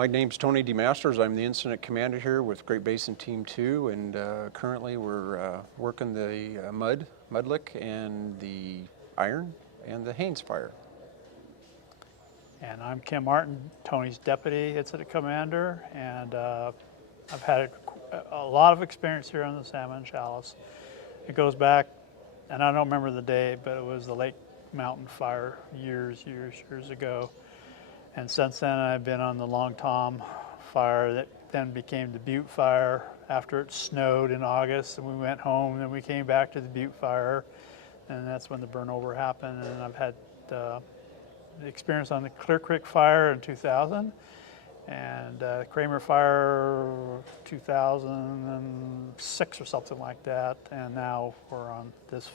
My name's Tony DeMasters. I'm the incident commander here with Great Basin Team 2, and currently we're working the Mudlick, and the Iron, and the Haynes fire. And I'm Kim Martin, Tony's deputy incident commander, and I've had a lot of experience here on the Salmon Chalice. It goes back, and I don't remember the day, but it was the Lake Mountain fire years ago. And since then I've been on the Long Tom fire that then became the Butte fire after it snowed in August, and we went home, and then we came back to the Butte fire, and that's when the burnover happened. And I've had the experience on the Clear Creek fire in 2000, and Kramer fire 2006 or something like that, and now we're on this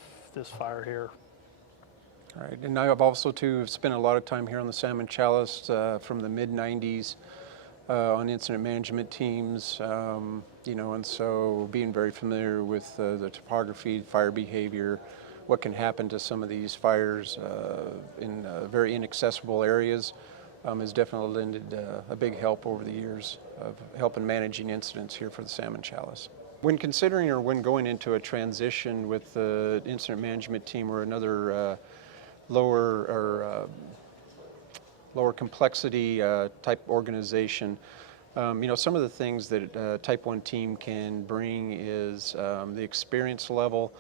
fire here. All right, and I've also too spent a lot of time here on the Salmon Chalice from the mid-90s on incident management teams, you know, and so being very familiar with the topography, fire behavior, what can happen to some of these fires in very inaccessible areas has definitely lended a big help over the years of helping managing incidents here for the Salmon Chalice. When considering or when going into a transition with the incident management team or another lower complexity type organization, you know, some of the things that a Type 1 team can bring is the experience level,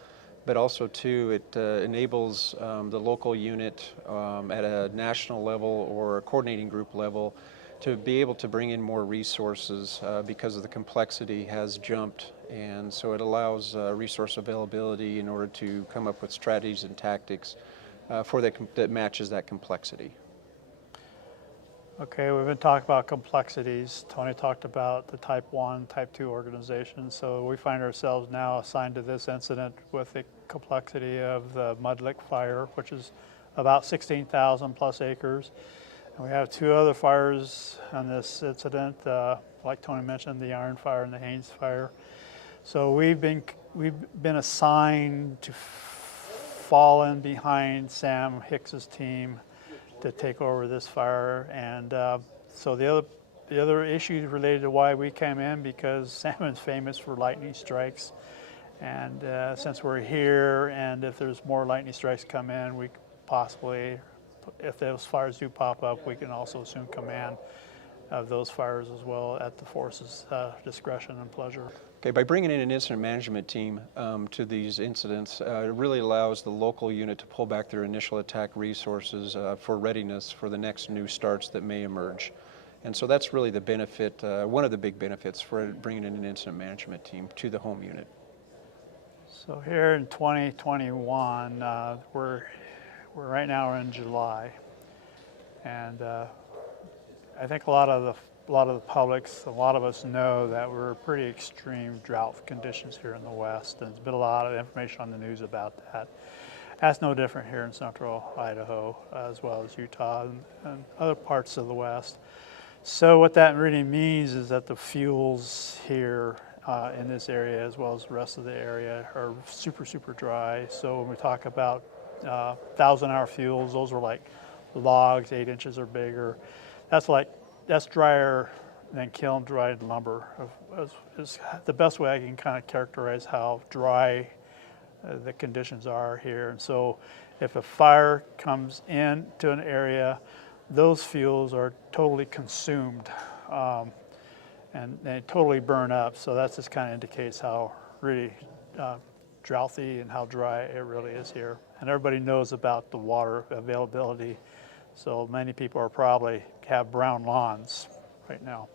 but also too it enables the local unit at a national level or a coordinating group level to be able to bring in more resources because of the complexity has jumped, and so it allows resource availability in order to come up with strategies and tactics that matches that complexity. Okay, we've been talking about complexities. Tony talked about the Type 1, Type 2 organizations. So we find ourselves now assigned to this incident with the complexity of the Mudlick fire, which is about 16,000 plus acres. And we have two other fires on this incident, like Tony mentioned, the Iron fire and the Haynes fire. So we've been assigned to fall in behind Sam Hicks's team to take over this fire, and so the other issues related to why we came in, because salmon's famous for lightning strikes, and since we're here, and if there's more lightning strikes come in, we possibly, if those fires do pop up, we can also assume command of those fires as well at the force's discretion and pleasure. Okay, by bringing in an incident management team to these incidents, it really allows the local unit to pull back their initial attack resources for readiness for the next new starts that may emerge. And so that's really the benefit, one of the big benefits for bringing in an incident management team to the home unit. So here in 2021, we're right now we're in July, and I think a lot of the publics, a lot of us know that we're pretty extreme drought conditions here in the West, and there's been a lot of information on the news about that. That's no different here in central Idaho, as well as Utah and other parts of the West. So what that really means is that the fuels here in this area, as well as the rest of the area, are super dry. So when we talk about 1,000-hour fuels, those are like logs 8 inches or bigger. That's drier than kiln-dried lumber. Is the best way I can kind of characterize how dry the conditions are here. And so if a fire comes into an area, those fuels are totally consumed and they totally burn up. So that just kind of indicates how really drouthy and how dry it really is here. And everybody knows about the water availability. So many people are probably have brown lawns right now.